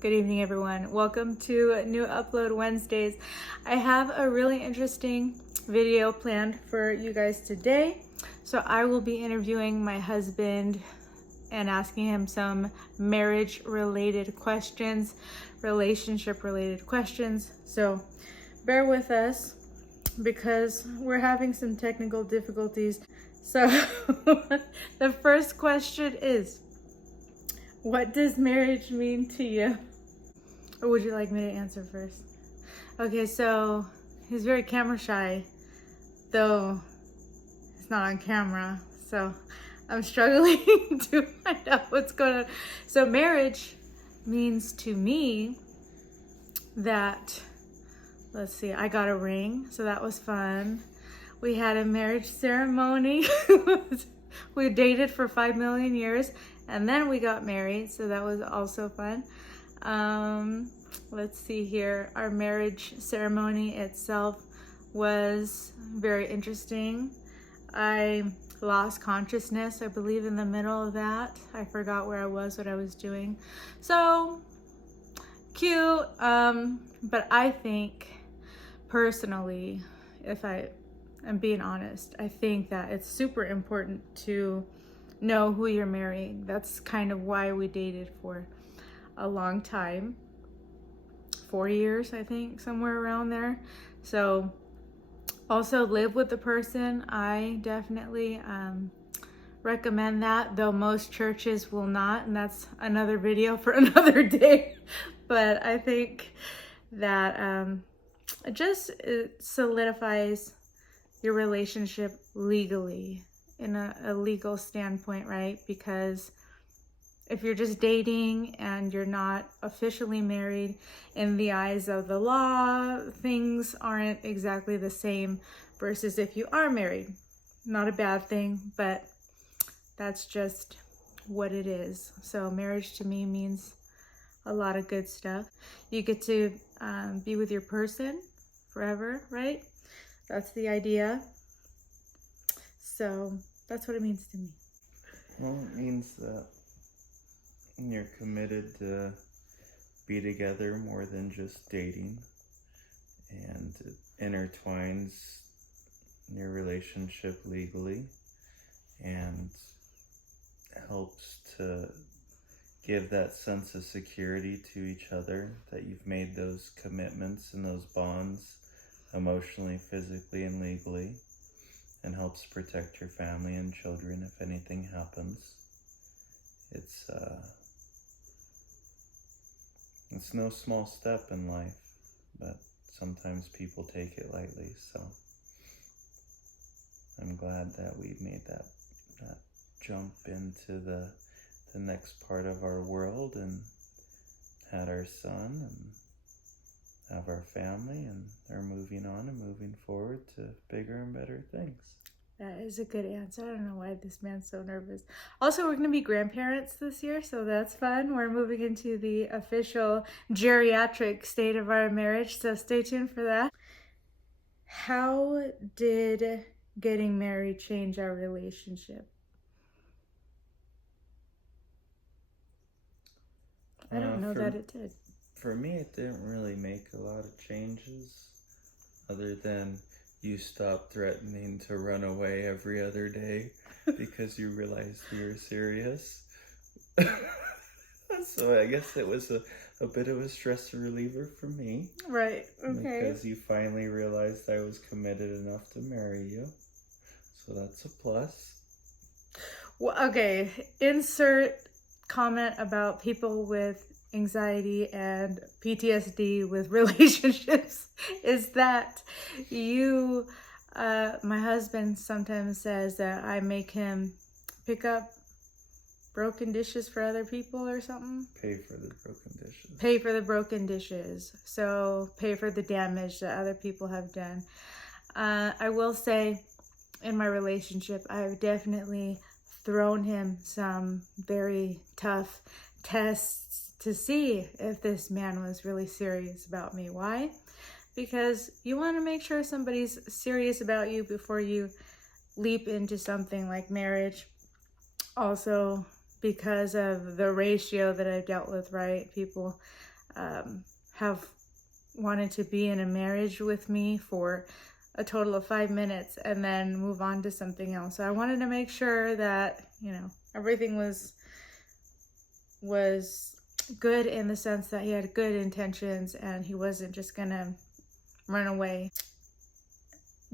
Good evening, everyone. Welcome to New Upload Wednesdays. I have a really interesting video planned for you guys today. So I will be interviewing my husband and asking him some marriage-related questions, relationship-related questions. So bear with us because we're having some technical difficulties. So the first question is, what does marriage mean to you? Or would you like me to answer first? Okay, so he's very camera shy, though it's not on camera. So I'm struggling to find out what's going on. So marriage means to me that, let's see, I got a ring, so that was fun. We had a marriage ceremony. We dated for 5 million years and then we got married, so that was also fun. Let's see here. Our marriage ceremony itself was very interesting. I lost consciousness, I believe, in the middle of that. I forgot where I was, what I was doing. So cute. But I think personally, if I'm being honest, I think that it's super important to know who you're marrying. That's kind of why we dated for a long time, 4 years, I think, somewhere around there. So also live with the person. I definitely recommend that, though most churches will not, and that's another video for another day. But I think that it solidifies your relationship legally, in a legal standpoint, right? Because if you're just dating and you're not officially married, in the eyes of the law, things aren't exactly the same versus if you are married. Not a bad thing, but that's just what it is. So marriage to me means a lot of good stuff. You get to be with your person forever, right? That's the idea. So that's what it means to me. Well, it means that you're committed to be together more than just dating, and it intertwines your relationship legally and helps to give that sense of security to each other, that you've made those commitments and those bonds emotionally, physically, and legally, and helps protect your family and children if anything happens. It's no small step in life, but sometimes people take it lightly. So I'm glad that we made that jump into the next part of our world and had our son and have our family, and are moving on and moving forward to bigger and better things. That is a good answer. I don't know why this man's so nervous. Also, we're going to be grandparents this year, so that's fun. We're moving into the official geriatric state of our marriage, so stay tuned for that. How did getting married change our relationship? I don't know that it did. For me, it didn't really make a lot of changes, other than you stopped threatening to run away every other day because you realized you were serious. So I guess it was a bit of a stress reliever for me. Right, okay. Because you finally realized I was committed enough to marry you. So that's a plus. Well, okay, insert comment about people with anxiety and PTSD with relationships is that my husband sometimes says that I make him pick up broken dishes for other people or something. Pay for the broken dishes. Pay for the broken dishes. So pay for the damage that other people have done. I will say, in my relationship, I have definitely thrown him some very tough tests to see if this man was really serious about me. Why? Because you want to make sure somebody's serious about you before you leap into something like marriage. Also, because of the ratio that I've dealt with, right? People have wanted to be in a marriage with me for a total of 5 minutes and then move on to something else. So I wanted to make sure that, everything was good in the sense that he had good intentions and he wasn't just gonna run away.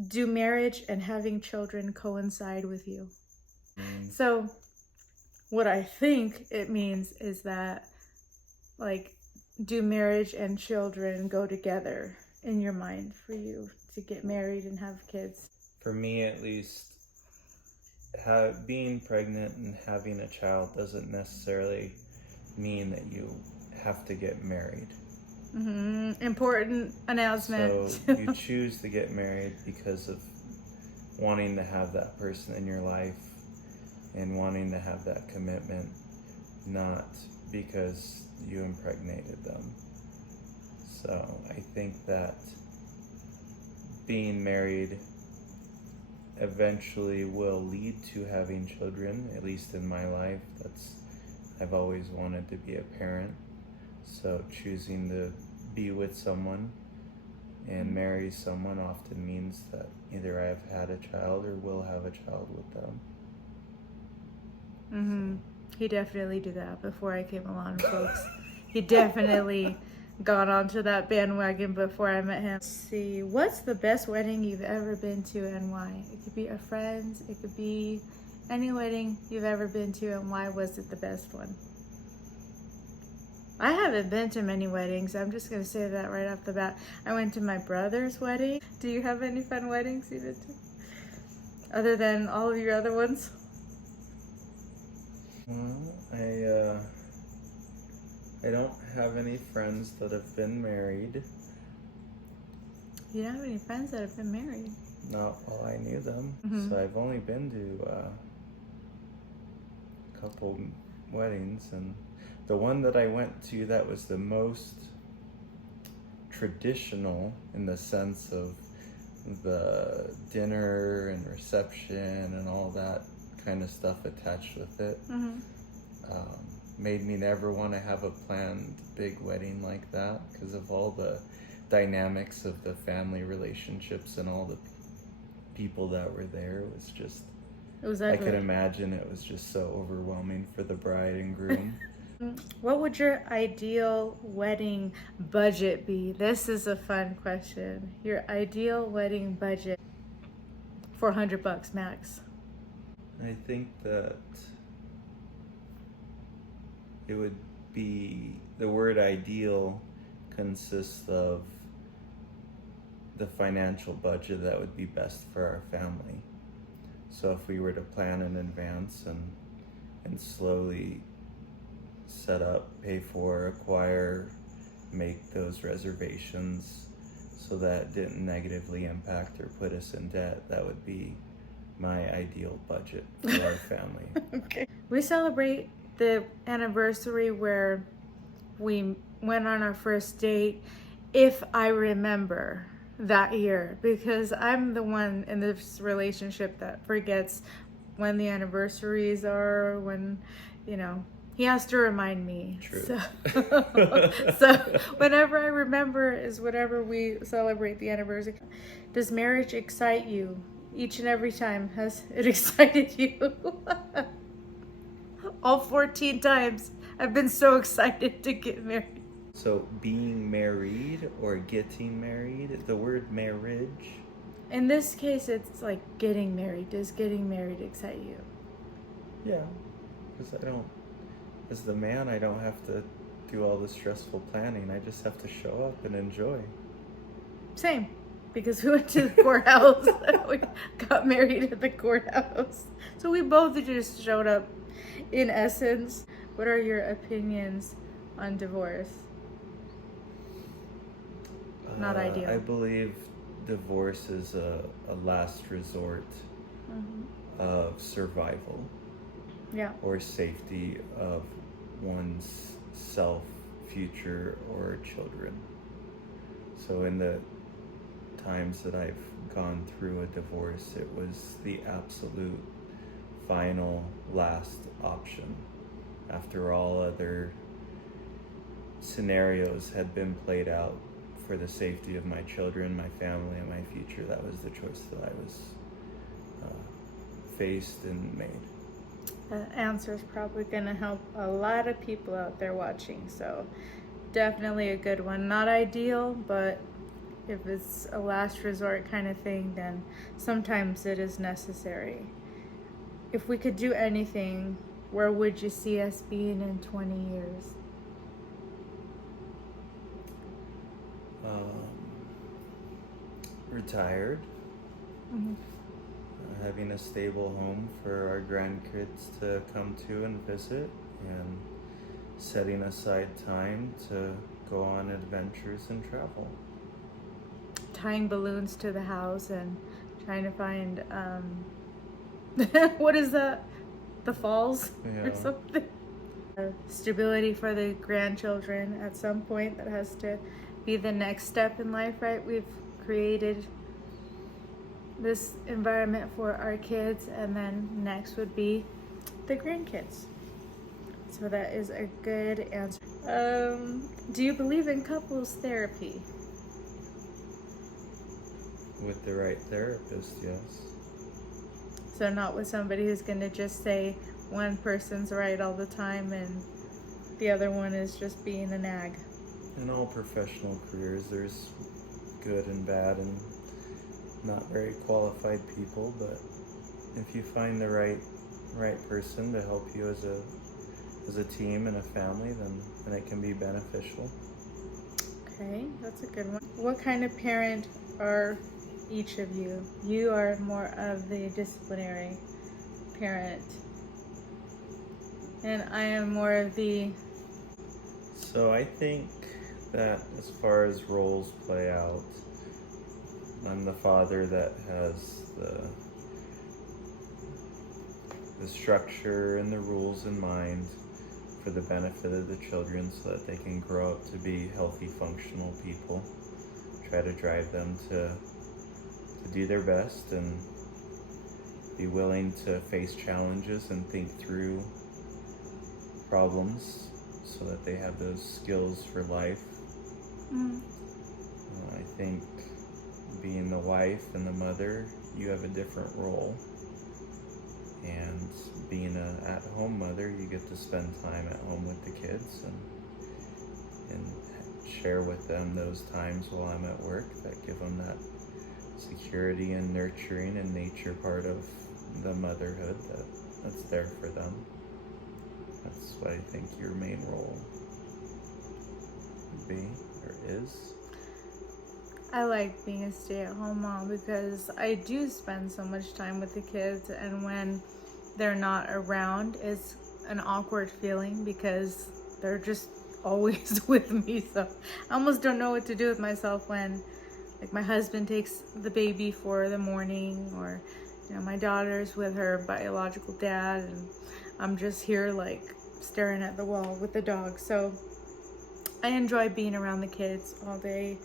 Do marriage and having children coincide with you? So what I think it means is that, like, do marriage and children go together in your mind for you to get married and have kids? For me, at least, being pregnant and having a child doesn't necessarily mean that you have to get married. Important announcement. So you choose to get married because of wanting to have that person in your life and wanting to have that commitment, not because you impregnated them. So I think that being married eventually will lead to having children, at least in my life. I've always wanted to be a parent. So choosing to be with someone and marry someone often means that either I've had a child or will have a child with them. He definitely did that before I came along, folks. He definitely got onto that bandwagon before I met him. Let's see, what's the best wedding you've ever been to and why? It could be a friend's, it could be any wedding you've ever been to, and why was it the best one? I haven't been to many weddings. I'm just gonna say that right off the bat. I went to my brother's wedding. Do you have any fun weddings you've been to? Other than all of your other ones? Well, I don't have any friends that have been married. You don't have any friends that have been married? Not while I knew them. So I've only been to a couple weddings, and the one that I went to that was the most traditional in the sense of the dinner and reception and all that kind of stuff attached with it, made me never want to have a planned big wedding like that because of all the dynamics of the family relationships and all the people that were there. It was ugly. I could imagine it was just so overwhelming for the bride and groom. What would your ideal wedding budget be? This is a fun question. Your ideal wedding budget. $400 max. I think that it would be, the word ideal consists of the financial budget that would be best for our family. So if we were to plan in advance and slowly set up, pay for, acquire, make those reservations so that didn't negatively impact or put us in debt, that would be my ideal budget for our family. Okay. We celebrate the anniversary where we went on our first date, if I remember that year, because I'm the one in this relationship that forgets when the anniversaries are, when, he has to remind me. True. So whenever I remember is whenever we celebrate the anniversary. Does marriage excite you? Each and every time, has it excited you? All 14 times I've been so excited to get married. So being married or getting married, the word marriage? In this case, it's like getting married. Does getting married excite you? Yeah, because as the man, I don't have to do all the stressful planning. I just have to show up and enjoy. Same, because we went to the courthouse. We got married at the courthouse. So we both just showed up. In essence, what are your opinions on divorce? Not ideal. I believe divorce is a last resort of survival. Yeah. Or safety of one's self, future, or children. So in the times that I've gone through a divorce, it was the absolute final last option. after all other scenarios had been played out for the safety of my children, my family, and my future. That was the choice that I was faced and made. That answer is probably going to help a lot of people out there watching, so definitely a good one. Not ideal, but if it's a last resort kind of thing, then sometimes it is necessary. If we could do anything, where would you see us being in 20 years? Retired, Mm-hmm. having a stable home for our grandkids to come to and visit, and setting aside time to go on adventures and travel. Tying balloons to the house and trying to find, what is that? The falls or Yeah. something? Stability for the grandchildren at some point. That has to be the next step in life, right? We've created this environment for our kids, and then next would be the grandkids. So that is a good answer. Do you believe in couples therapy? With the right therapist, yes. So not with somebody who's going to just say one person's right all the time and the other one is just being a nag. In all professional careers, there's good and bad and not very qualified people, but if you find the right person to help you as a team and a family, then it can be beneficial. Okay, that's a good one. What kind of parent are each of you? You are more of the disciplinary parent, and I am more of the... So I think that as far as roles play out, I'm the father that has the structure and the rules in mind for the benefit of the children so that they can grow up to be healthy, functional people. Try to drive them to do their best and be willing to face challenges and think through problems so that they have those skills for life. I think being the wife and the mother, you have a different role. And being an at-home mother, you get to spend time at home with the kids and share with them those times while I'm at work that give them that security and nurturing and nature part of the motherhood that's there for them. That's what I think your main role would be, or is. I like being a stay-at-home mom because I do spend so much time with the kids, and when they're not around, it's an awkward feeling because they're just always with me. So I almost don't know what to do with myself when, like, my husband takes the baby for the morning, or, you know, my daughter's with her biological dad, and I'm just here like staring at the wall with the dog. So I enjoy being around the kids all day.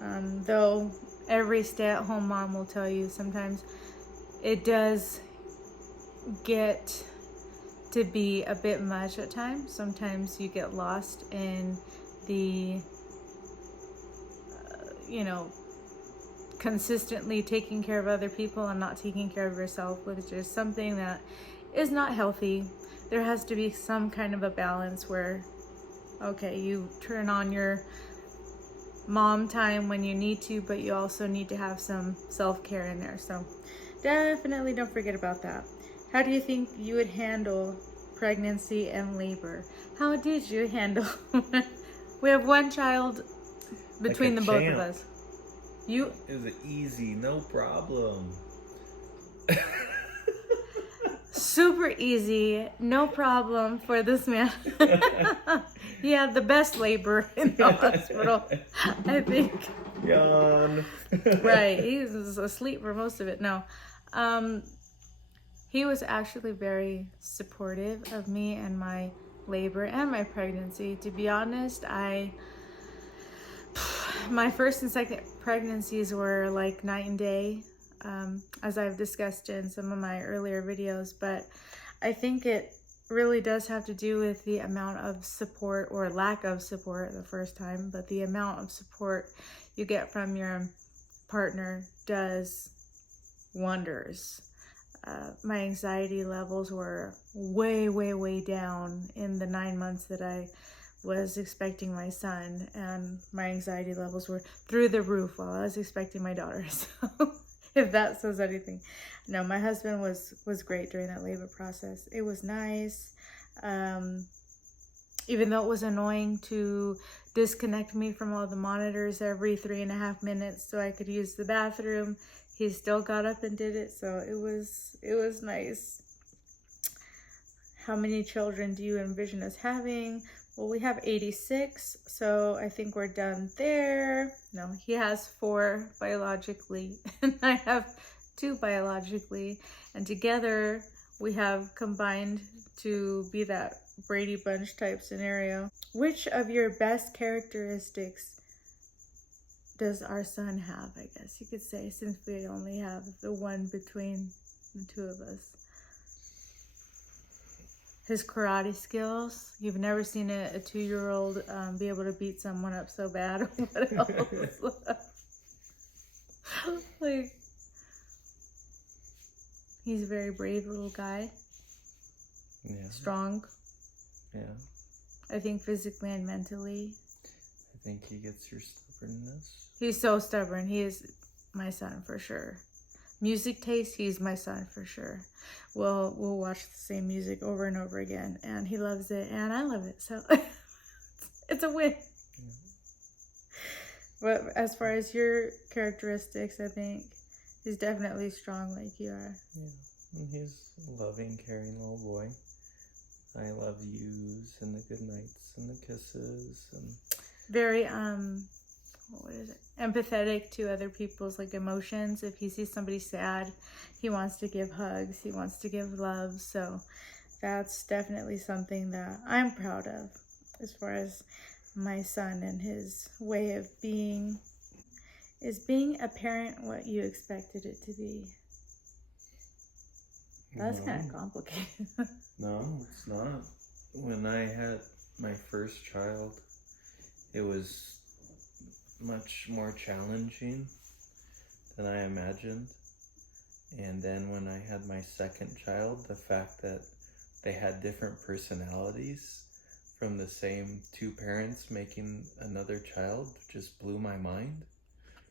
Though every stay-at-home mom will tell you sometimes it does get to be a bit much at times. Sometimes you get lost in the, consistently taking care of other people and not taking care of yourself, which is something that is not healthy. There has to be some kind of a balance where, okay, you turn on your mom time when you need to, but you also need to have some self-care in there. So definitely don't forget about that. How do you think you would handle pregnancy and labor? How did you handle? We have one child between the both of us. You... It was easy, no problem. Super easy, no problem for this man. He had the best labor in the hospital, I think. Yawn. Right, he was asleep for most of it. No. He was actually very supportive of me and my labor and my pregnancy. To be honest, my first and second pregnancies were like night and day, as I've discussed in some of my earlier videos, but I think it really does have to do with the amount of support or lack of support the first time, but the amount of support you get from your partner does wonders. My anxiety levels were way, way, way down in the 9 months that I was expecting my son, and my anxiety levels were through the roof while I was expecting my daughter. So if that says anything. No, my husband was great during that labor process. It was nice. Even though it was annoying to disconnect me from all the monitors every 3.5 minutes so I could use the bathroom, he still got up and did it. So it was nice. How many children do you envision us having? Well, we have 86, so I think we're done there. No, he has 4 biologically, and I have 2 biologically, and together we have combined to be that Brady Bunch type scenario. Which of your best characteristics does our son have, I guess you could say, since we only have the one between the 2 of us? His karate skills. You've never seen a 2-year-old be able to beat someone up so bad. What else? Like, he's a very brave little guy. Yeah. Strong. Yeah. I think physically and mentally. I think he gets your stubbornness. He's so stubborn. He is my son for sure. Music taste, he's my son for sure. We'll watch the same music over and over again, and he loves it, and I love it. So it's a win. Yeah. But as far as your characteristics, I think he's definitely strong like you are. Yeah, and he's a loving, caring little boy. I love yous and the good nights and the kisses and very what is it? Empathetic to other people's like emotions. If he sees somebody sad, he wants to give hugs. He wants to give love. So that's definitely something that I'm proud of as far as my son and his way of being. Is being a parent what you expected it to be? That's kind of complicated. No, it's not. When I had my first child, it was much more challenging than I imagined. And then when I had my second child, the fact that they had different personalities from the same 2 parents making another child just blew my mind.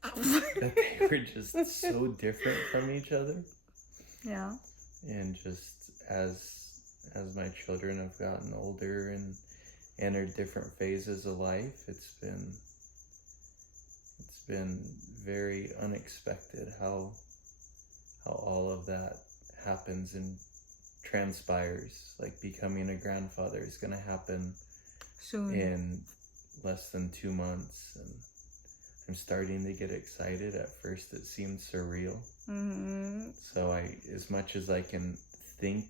That they were just so different from each other. Yeah. And just as my children have gotten older and entered different phases of life, it's been very unexpected how all of that happens and transpires. Like becoming a grandfather is going to happen soon, in less than 2 months, and I'm starting to get excited. At first it seemed surreal. Mm-hmm. So as much as I can think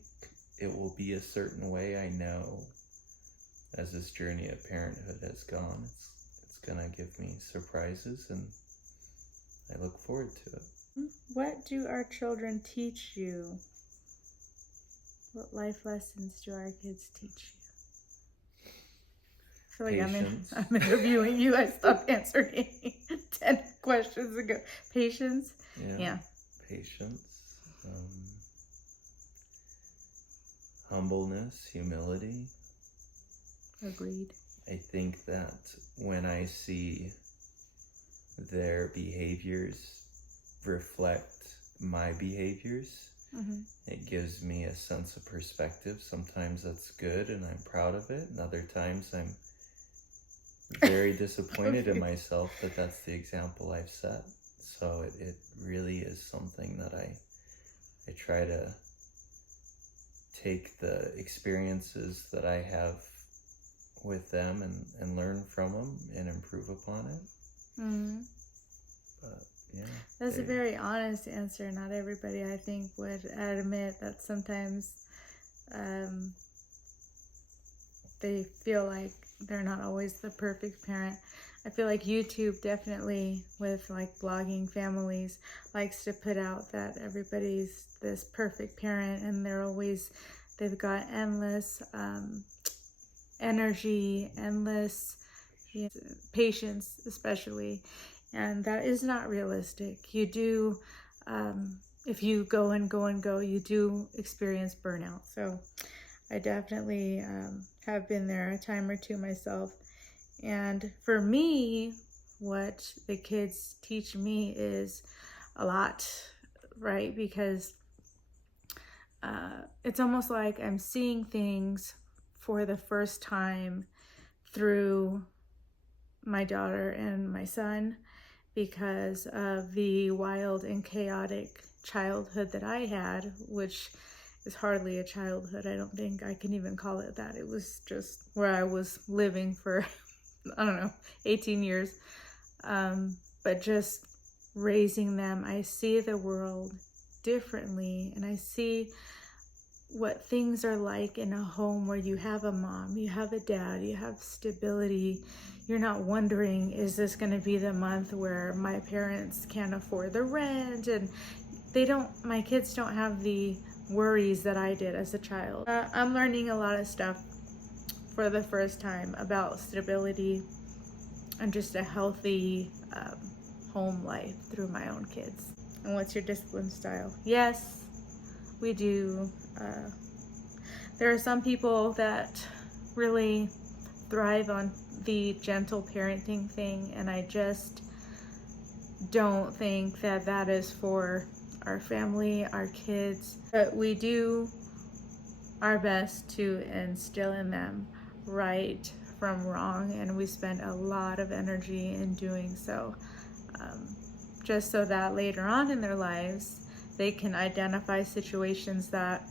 it will be a certain way, I know as this journey of parenthood has gone, it's gonna give me surprises, and I look forward to it. What do our children teach you? What life lessons do our kids teach you? I feel like I'm interviewing you. I stopped answering 10 questions ago. Patience? Yeah. Patience. Humbleness, humility. Agreed. I think that when I see their behaviors reflect my behaviors, mm-hmm. It gives me a sense of perspective. Sometimes that's good and I'm proud of it, and other times I'm very disappointed in myself that that's the example I've set. So it really is something that I try to take the experiences that I have with them and learn from them and improve upon it. Mm-hmm. But yeah, that's a very honest answer. Not everybody, I think, would admit that sometimes they feel like they're not always the perfect parent. I feel like YouTube definitely, with like blogging families, likes to put out that everybody's this perfect parent and they're always They've got endless energy, endless patience, especially. And that is not realistic. You do, if you go and go and go, you do experience burnout. So I definitely have been there a time or two myself. And for me, what the kids teach me is a lot, right? Because it's almost like I'm seeing things for the first time through my daughter and my son because of the wild and chaotic childhood that I had, which is hardly a childhood. I don't think I can even call it that. It was just where I was living for, I don't know, 18 years. But just raising them, I see the world differently, and I see what things are like in a home where you have a mom, you have a dad, you have stability. You're not wondering, is this going to be the month where my parents can't afford the rent? And my kids don't have the worries that I did as a child. I'm learning a lot of stuff for the first time about stability and just a healthy home life through my own kids. And what's your discipline style? Yes, we do. There are some people that really thrive on the gentle parenting thing, and I just don't think that that is for our family, our kids. But we do our best to instill in them right from wrong, and we spend a lot of energy in doing so, just so that later on in their lives they can identify situations that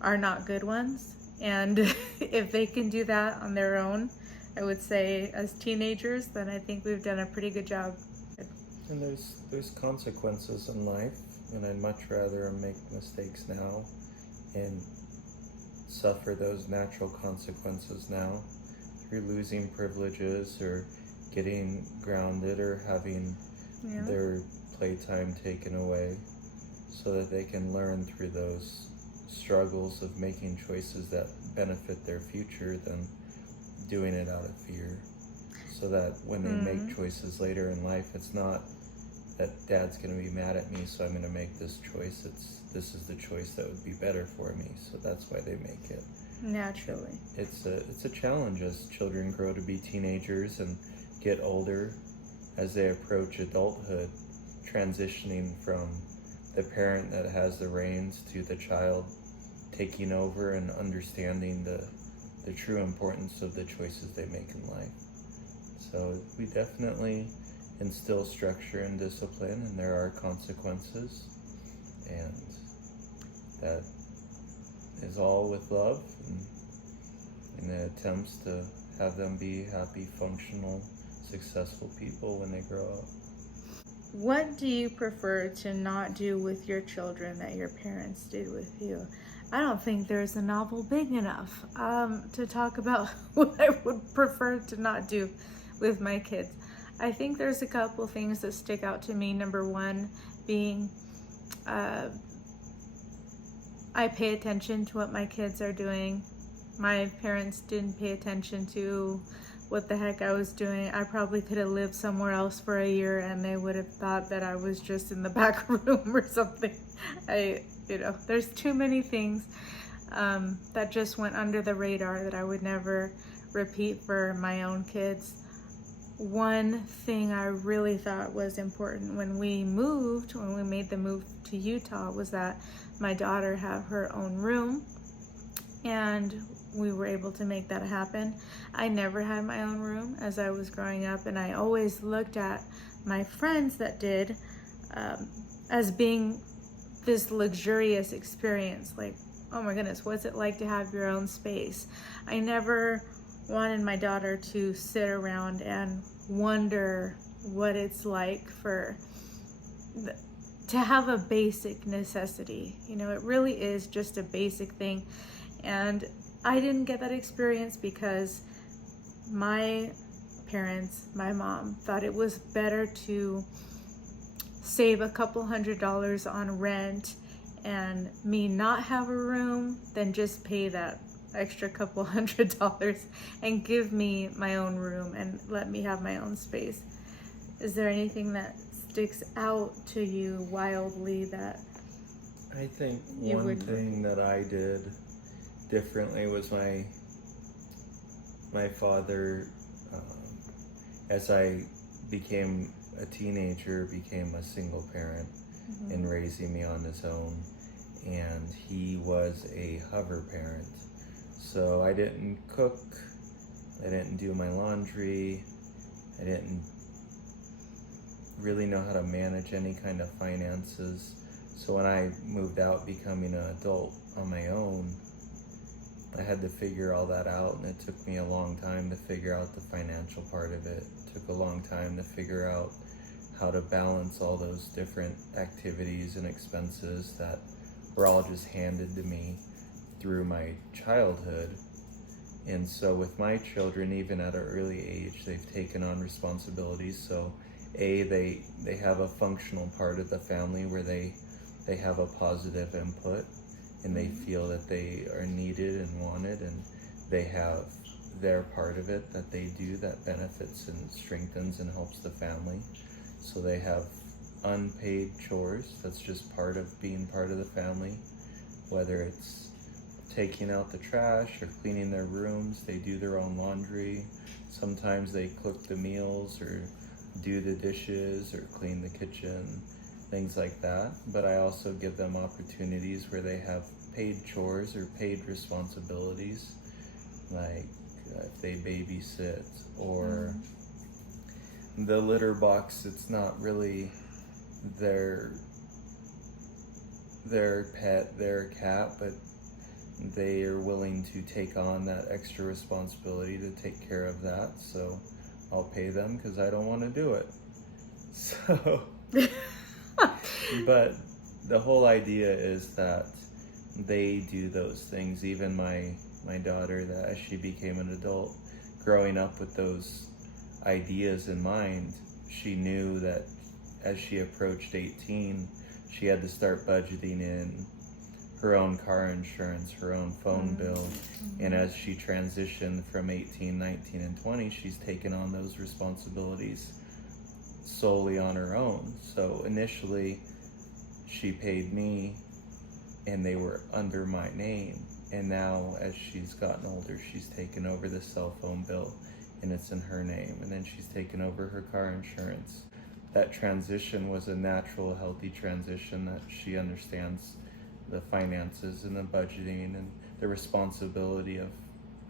are not good ones. And if they can do that on their own, I would say as teenagers, then I think we've done a pretty good job. And there's consequences in life, and I'd much rather make mistakes now and suffer those natural consequences now through losing privileges or getting grounded or having their playtime taken away, so that they can learn through those struggles of making choices that benefit their future than doing it out of fear. So that when they make choices later in life, it's not that dad's going to be mad at me, so I'm going to make this choice. This is the choice that would be better for me. So that's why they make it. Naturally. It's a challenge as children grow to be teenagers and get older, as they approach adulthood, transitioning from the parent that has the reins to the child taking over and understanding the true importance of the choices they make in life. So we definitely instill structure and discipline, and there are consequences, and that is all with love and in the attempts to have them be happy, functional, successful people when they grow up. What do you prefer to not do with your children that your parents did with you? I don't think there's a novel big enough to talk about what I would prefer to not do with my kids. I think there's a couple things that stick out to me. Number one being I pay attention to what my kids are doing. My parents didn't pay attention to what the heck I was doing. I probably could have lived somewhere else for a year and they would have thought that I was just in the back room or something. There's too many things that just went under the radar that I would never repeat for my own kids. One thing I really thought was important when we made the move to Utah, was that my daughter have her own room, and we were able to make that happen. I never had my own room as I was growing up, and I always looked at my friends that did as being this luxurious experience. Like, oh my goodness, what's it like to have your own space? I never wanted my daughter to sit around and wonder what it's like to have a basic necessity. It really is just a basic thing. And I didn't get that experience because my parents, my mom, thought it was better to save a couple $100s on rent and me not have a room, then just pay that extra couple $100 and give me my own room and let me have my own space. Is there anything that sticks out to you wildly that I think you one would thing that I did differently was my father, as I became a teenager, became a single parent and raising me on his own, and he was a hover parent. So I didn't cook, I didn't do my laundry, I didn't really know how to manage any kind of finances. So when I moved out, becoming an adult on my own, I had to figure all that out, and it took me a long time to figure out the financial part of it. It took a long time to figure out how to balance all those different activities and expenses that were all just handed to me through my childhood. And so with my children, even at an early age, they've taken on responsibilities. So they have a functional part of the family where they have a positive input, and they feel that they are needed and wanted, and they have their part of it that they do that benefits and strengthens and helps the family. So they have unpaid chores. That's just part of being part of the family, whether it's taking out the trash or cleaning their rooms. They do their own laundry. Sometimes they cook the meals or do the dishes or clean the kitchen, things like that. But I also give them opportunities where they have paid chores or paid responsibilities, like if they babysit or the litter box. It's not really their pet, their cat, but they are willing to take on that extra responsibility to take care of that. So I'll pay them because I don't want to do it. So, but the whole idea is that they do those things. Even my daughter, that as she became an adult, growing up with those ideas in mind, she knew that as she approached 18, she had to start budgeting in her own car insurance, her own phone bill. And as she transitioned from 18, 19, and 20, she's taken on those responsibilities solely on her own. So initially, she paid me, and they were under my name. And now, as she's gotten older, she's taken over the cell phone bill, and it's in her name. And then she's taken over her car insurance. That transition was a natural, healthy transition that she understands the finances and the budgeting and the responsibility of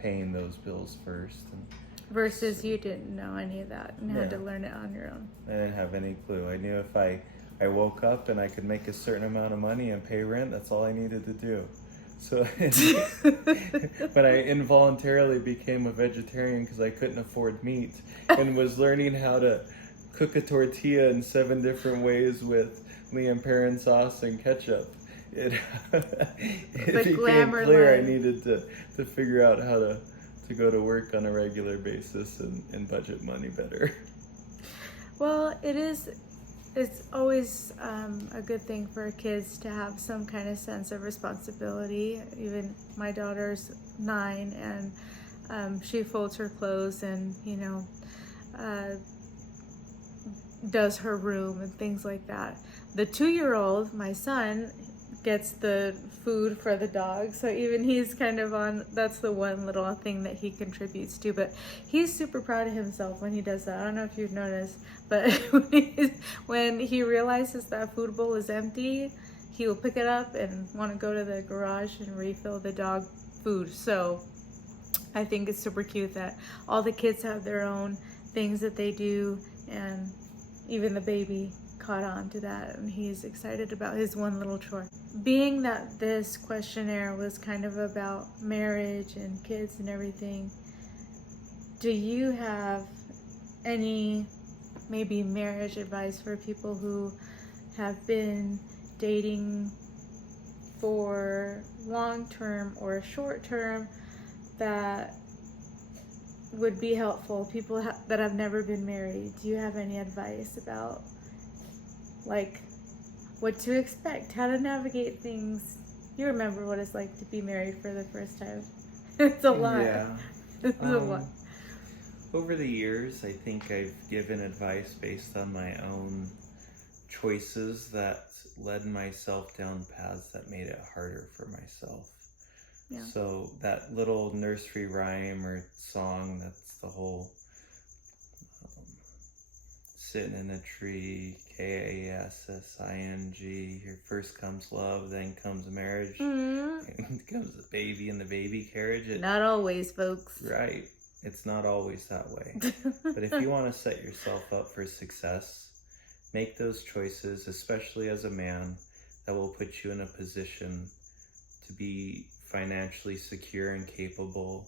paying those bills first. And versus you didn't know any of that and had to learn it on your own. I didn't have any clue. I knew if I woke up and I could make a certain amount of money and pay rent, that's all I needed to do. So, but I involuntarily became a vegetarian because I couldn't afford meat, and was learning how to cook a tortilla in 7 different ways with Liam Perrin sauce and ketchup. It became clear I needed to figure out how to go to work on a regular basis and budget money better. Well, it's always a good thing for kids to have some kind of sense of responsibility. Even my daughter's 9, and she folds her clothes and, does her room and things like that. The 2-year-old, my son, gets the food for the dog, so even he's kind of on, that's the one little thing that he contributes to, but he's super proud of himself when he does that. I don't know if you've noticed, but when he realizes that food bowl is empty, he will pick it up and want to go to the garage and refill the dog food. So I think it's super cute that all the kids have their own things that they do, and even the baby caught on to that, and he's excited about his one little chore. Being that this questionnaire was kind of about marriage and kids and everything, do you have any maybe marriage advice for people who have been dating for long-term or short-term that would be helpful? People that have never been married, do you have any advice about, like, what to expect, how to navigate things. You remember what it's like to be married for the first time. It's a lot. Yeah. It's a lot. Over the years, I think I've given advice based on my own choices that led myself down paths that made it harder for myself. Yeah. So that little nursery rhyme or song, that's the whole sitting in a tree, Kassing, here first comes love, then comes marriage, and comes the baby in the baby carriage. Not always, folks. Right. It's not always that way. But if you want to set yourself up for success, make those choices, especially as a man, that will put you in a position to be financially secure and capable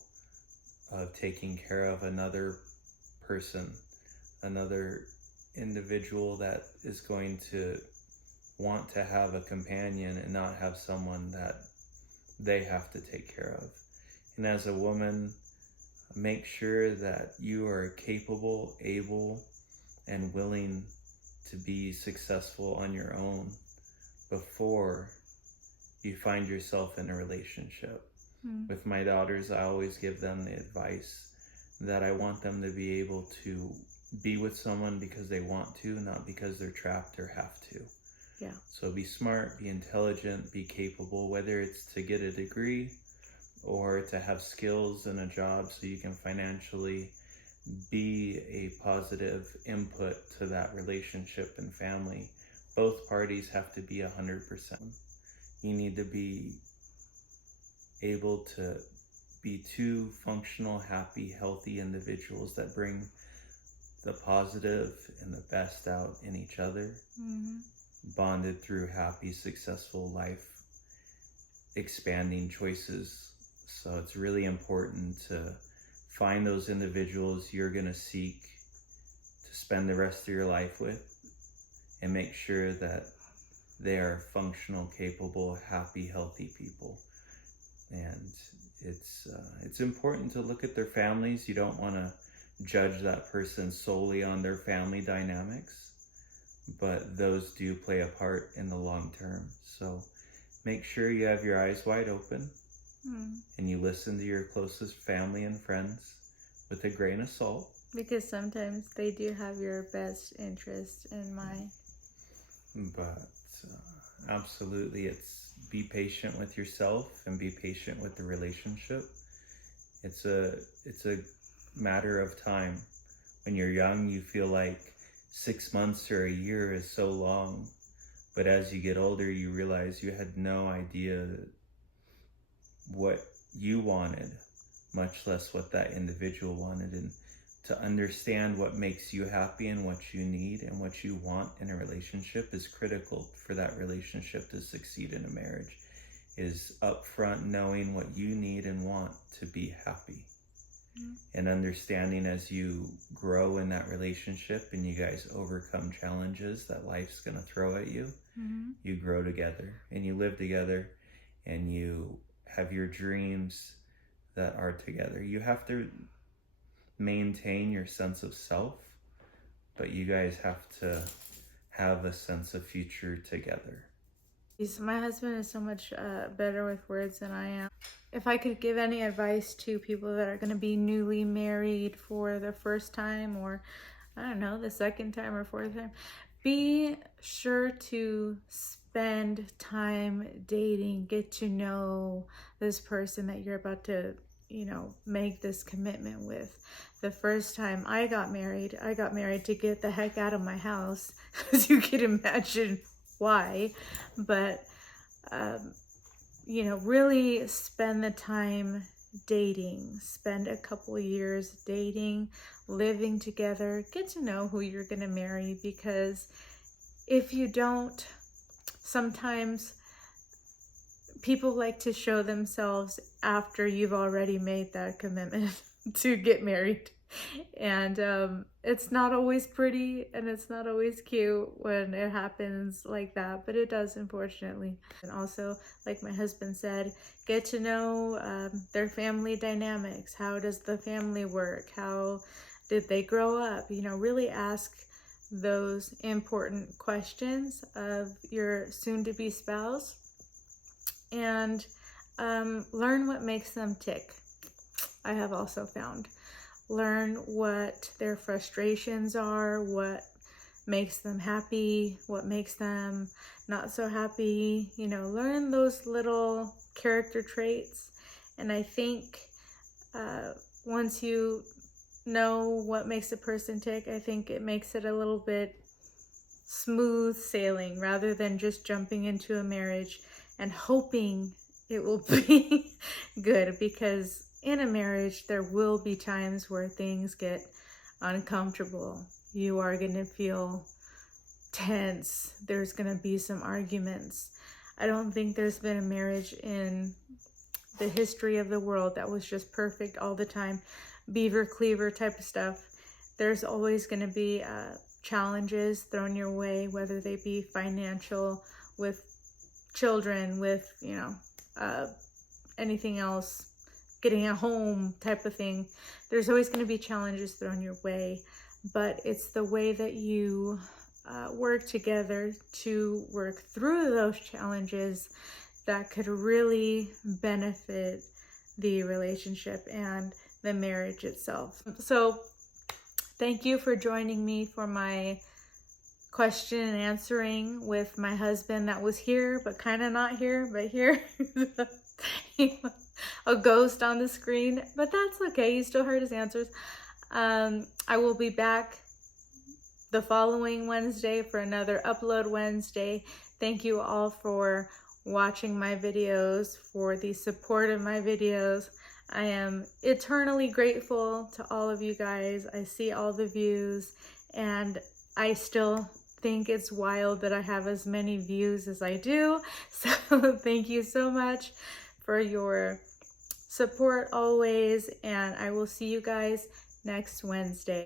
of taking care of another person, another individual that is going to want to have a companion and not have someone that they have to take care of. And as a woman, make sure that you are capable, able, and willing to be successful on your own before you find yourself in a relationship. With my daughters, I always give them the advice that I want them to be able to be with someone because they want to, not because they're trapped or have to. Yeah. So be smart, be intelligent, be capable, whether it's to get a degree or to have skills and a job so you can financially be a positive input to that relationship and family. Both parties have to be 100%. You need to be able to be two functional, happy, healthy individuals that bring the positive and the best out in each other, bonded through happy, successful life, expanding choices. So it's really important to find those individuals you're going to seek to spend the rest of your life with, and make sure that they are functional, capable, happy, healthy people. And it's important to look at their families. You don't want to judge that person solely on their family dynamics, but those do play a part in the long term. So make sure you have your eyes wide open and you listen to your closest family and friends with a grain of salt. Because sometimes they do have your best interest in mind. But absolutely, it's be patient with yourself and be patient with the relationship. It's a matter of time. When you're young, you feel like 6 months or a year is so long, but as you get older, you realize you had no idea what you wanted, much less what that individual wanted. And to understand what makes you happy and what you need and what you want in a relationship is critical for that relationship to succeed in a marriage, is upfront knowing what you need and want to be happy. And understanding as you grow in that relationship and you guys overcome challenges that life's going to throw at you, you grow together and you live together and you have your dreams that are together. You have to maintain your sense of self, but you guys have to have a sense of future together. My husband is so much better with words than I am. If I could give any advice to people that are going to be newly married for the first time, or I don't know, the second time or fourth time, be sure to spend time dating, get to know this person that you're about to, make this commitment with. The first time I got married to get the heck out of my house, as you can imagine why. But really spend the time dating, spend a couple years dating, living together, get to know who you're going to marry, because if you don't, sometimes people like to show themselves after you've already made that commitment to get married. And it's not always pretty and it's not always cute when it happens like that, but it does, unfortunately. And also, like my husband said, get to know their family dynamics. How does the family work? How did they grow up? Really ask those important questions of your soon-to-be spouse, and learn what makes them tick. I have also found. Learn what their frustrations are, what makes them happy, what makes them not so happy. You know, learn those little character traits. And I think once you know what makes a person tick, I think it makes it a little bit smooth sailing rather than just jumping into a marriage and hoping it will be good, because in a marriage there will be times where things get uncomfortable. You are going to feel tense. There's going to be some arguments. I don't think there's been a marriage in the history of the world that was just perfect all the time, beaver cleaver type of stuff. There's always going to be challenges thrown your way, whether they be financial, with children, with, you know, anything else, getting a home type of thing. There's always going to be challenges thrown your way, but it's the way that you work together to work through those challenges that could really benefit the relationship and the marriage itself. So thank you for joining me for my question and answering with my husband that was here but kind of not here, but here. A ghost on the screen, but that's okay. You still heard his answers. I will be back the following Wednesday for another Upload Wednesday. Thank you all for watching my videos, for the support of my videos. I am eternally grateful to all of you guys. I see all the views, and I still think it's wild that I have as many views as I do. So thank you so much for your support always, and I will see you guys next Wednesday.